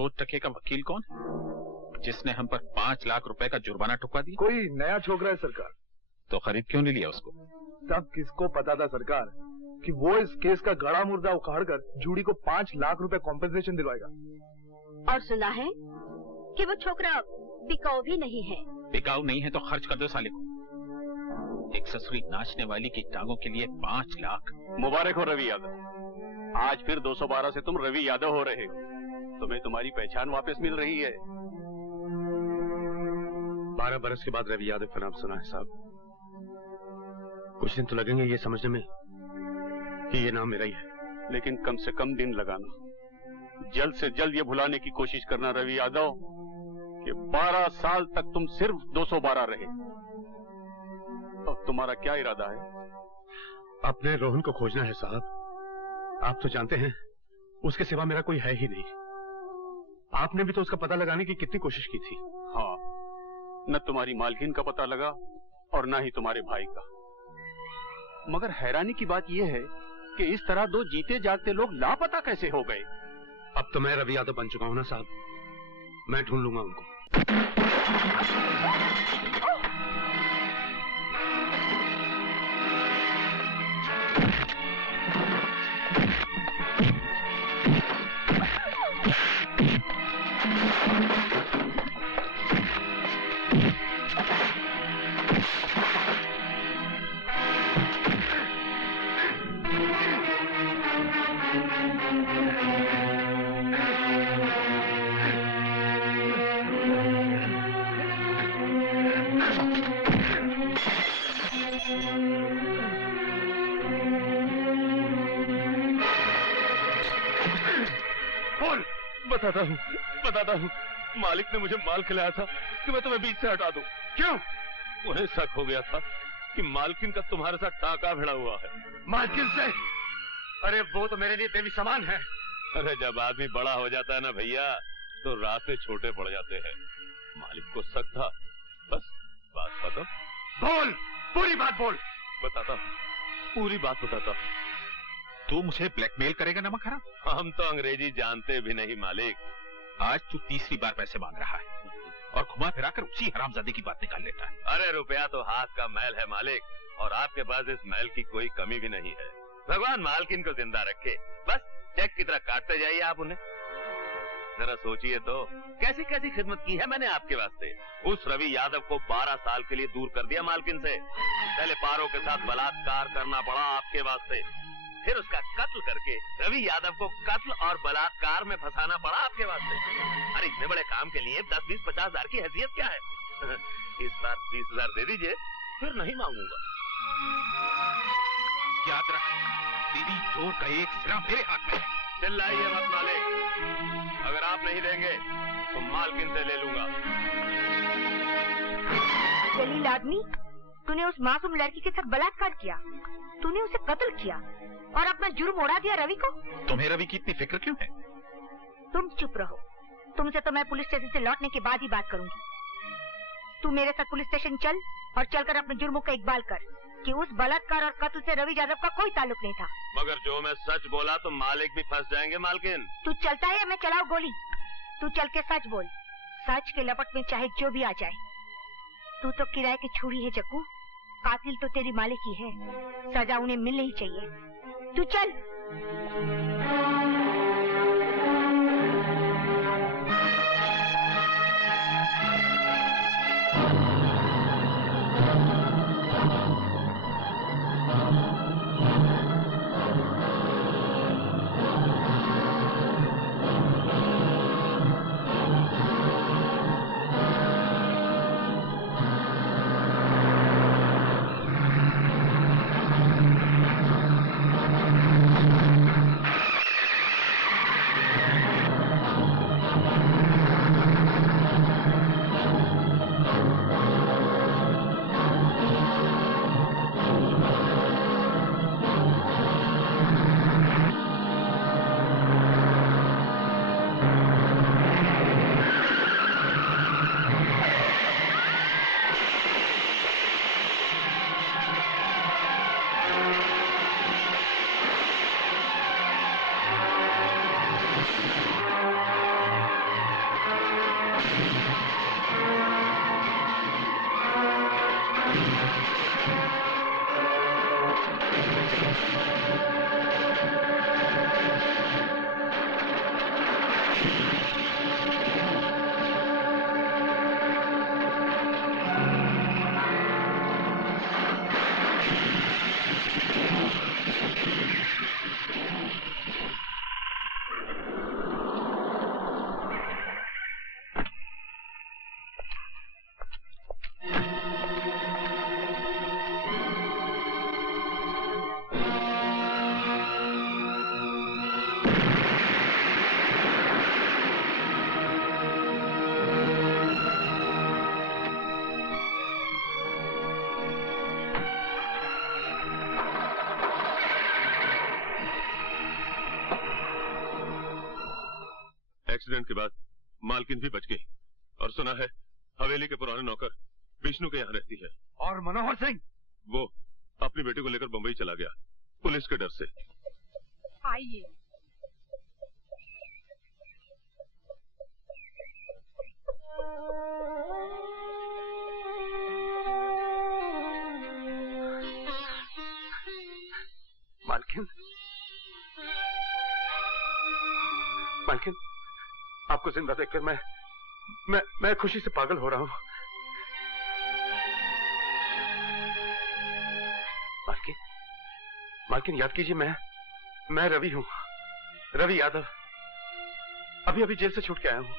2 टके का वकील कौन है जिसने हम पर 5 लाख रुपए का जुर्माना ठुकवा दिया? कोई नया छोकरा है सरकार। तो खरीद क्यों नहीं लिया उसको? तब किसको पता था सरकार कि वो इस केस का गड़ा मुर्दा उखाड़ कर जूड़ी को 5 लाख रुपए कॉम्पेंसेशन दिलवाएगा। और सुना है कि वो छोकरा बिकाऊ भी नहीं है। बिकाऊ नहीं है तो खर्च कर दो साले को। एक ससुरी नाचने वाली की टांगों के लिए 5 लाख। मुबारक हो रवि यादव, आज फिर 212 से तुम रवि यादव हो रहे हो। तुम्हें तुम्हारी पहचान वापस मिल रही है। 12 बरस के बाद रवि यादव का नाम सुना है साहब। कुछ दिन तो लगेंगे ये समझने में कि ये नाम मेरा ही है, लेकिन कम से कम दिन लगाना। जल्द से जल्द ये भुलाने की कोशिश करना रवि यादव कि 12 साल तक तुम सिर्फ 212 रहे। अब तुम्हारा क्या इरादा है? अपने रोहन को खोजना है साहब। आप तो जानते हैं उसके सिवा मेरा कोई है ही नहीं। आपने भी तो उसका पता लगाने की कितनी कोशिश की थी। हाँ, न तुम्हारी मालकिन का पता लगा और न ही तुम्हारे भाई का। मगर हैरानी की बात यह है कि इस तरह 2 जीते जागते लोग लापता कैसे हो गए? अब तो मैं रवि यादव बन चुका हूं ना साहब, मैं ढूंढ लूंगा उनको। बताता हूँ, मालिक ने मुझे माल खिलाया था कि मैं तुम्हें बीच से हटा दूं। क्यों? उन्हें शक हो गया था कि मालकिन का तुम्हारे साथ टाका भिड़ा हुआ है। मालकिन से? अरे वो तो मेरे लिए देवी समान है। अरे जब आदमी बड़ा हो जाता है ना भैया, तो रास्ते छोटे पड़ जाते हैं। मालिक को शक था, बस बात खत्म। बोल, पूरी बात बोल। बताता, पूरी बात बताता। तू मुझे ब्लैकमेल करेगा नमक हराम? हम तो अंग्रेजी जानते भी नहीं मालिक। आज तू तीसरी बार पैसे मांग रहा है और घुमा फिरा कर उसी हरामजादे की बात निकाल लेता है। अरे रुपया तो हाथ का मैल है मालिक, और आपके पास इस मैल की कोई कमी भी नहीं है। भगवान मालकिन को जिंदा रखे, बस चेक की तरह काटते जाइए आप उन्हें। जरा सोचिए तो कैसी कैसी खिदमत की है मैंने आपके वास्ते। उस रवि यादव को 12 साल के लिए दूर कर दिया मालकिन से। पहले पारों के साथ बलात्कार करना पड़ा आपके वास्ते, फिर उसका कत्ल करके रवि यादव को कत्ल और बलात्कार में फंसाना पड़ा आपके वास्ते। अरे इतने बड़े काम के लिए 10, 20, 50 हजार की हैसियत क्या है? इस बार 20,000 दे दीजिए, फिर नहीं मांगूंगा। याद रख, तेरी जोर का एक सिरा मेरे हाथ में है। चिल्लाइए मत मालिक, अगर आप नहीं देंगे तो मालकिन से ले लूंगा। जलील आदमी, तूने उस मासूम लड़की के साथ बलात्कार किया, तूने उसे कत्ल किया और अपना जुर्म उड़ा दिया रवि को। तुम्हें रवि की इतनी फिक्र क्यों है? तुम चुप रहो, तुमसे तो मैं पुलिस स्टेशन से लौटने के बाद ही बात करूंगी। तू मेरे साथ पुलिस स्टेशन चल और चलकर अपने जुर्मों का इकबाल कर कि उस बलात्कार और कत्ल से रवि यादव का कोई ताल्लुक नहीं था। मगर जो मैं सच बोला तो मालिक भी फंस जाएंगे मालकिन। तू चलता है या मैं चलाऊं गोली? तू चल के सच बोल, सच के लपट में चाहे जो भी आ जाए। तू तो किराए की छुरी है जग्गू, कातिल तो तेरी मालिक ही है, सजा उन्हें मिलनी ही चाहिए। तू चल। एक्सीडेंट के बाद मालकिन भी बच गई और सुना है हवेली के पुराने नौकर विष्णु के यहाँ रहती है। और मनोहर सिंह? वो अपनी बेटी को लेकर बंबई चला गया पुलिस के डर से। आइए। मालकिन, मालकिन, आपको जिंदा देखकर मैं खुशी से पागल हो रहा हूं। मालकिन, मालकिन याद कीजिए, मैं रवि हूं, रवि यादव। अभी अभी जेल से छूट के आया हूं।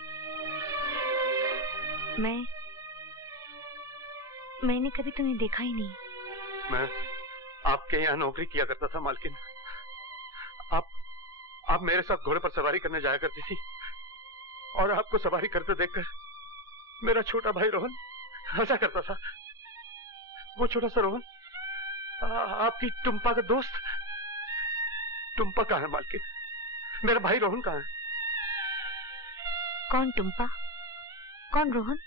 मैंने कभी तुम्हें देखा ही नहीं। मैं आपके यहाँ नौकरी किया करता था मालकिन। आप मेरे साथ घोड़े पर सवारी करने जाया करती थी और आपको सवारी करते देखकर मेरा छोटा भाई रोहन हंसा करता था। वो छोटा सा रोहन आपकी टुम्पा का दोस्त। टुम्पा कहाँ है मालकिन? मेरा भाई रोहन कहाँ है? कौन टुम्पा? कौन रोहन?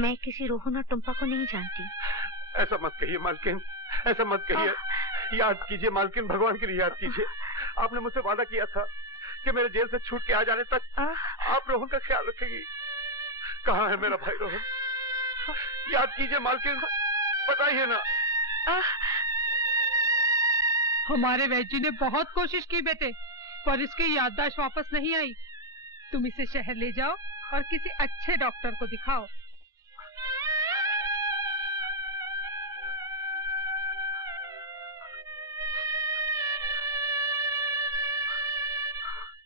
मैं किसी रोहन और टुम्पा को नहीं जानती। ऐसा मत कहिए मालकिन, ऐसा मत कहिए। याद कीजिए मालकिन, भगवान के लिए याद कीजिए। आपने मुझसे वादा किया था कि मेरे जेल से छूट के आ जाने तक आप रोहन का ख्याल रखेंगी। कहाँ है मेरा भाई रोहन? याद कीजिए मालकिन, बताइए ना। हमारे वैद्य ने बहुत कोशिश की बेटे, पर इसकी याददाश्त वापस नहीं आई। तुम इसे शहर ले जाओ और किसी अच्छे डॉक्टर को दिखाओ।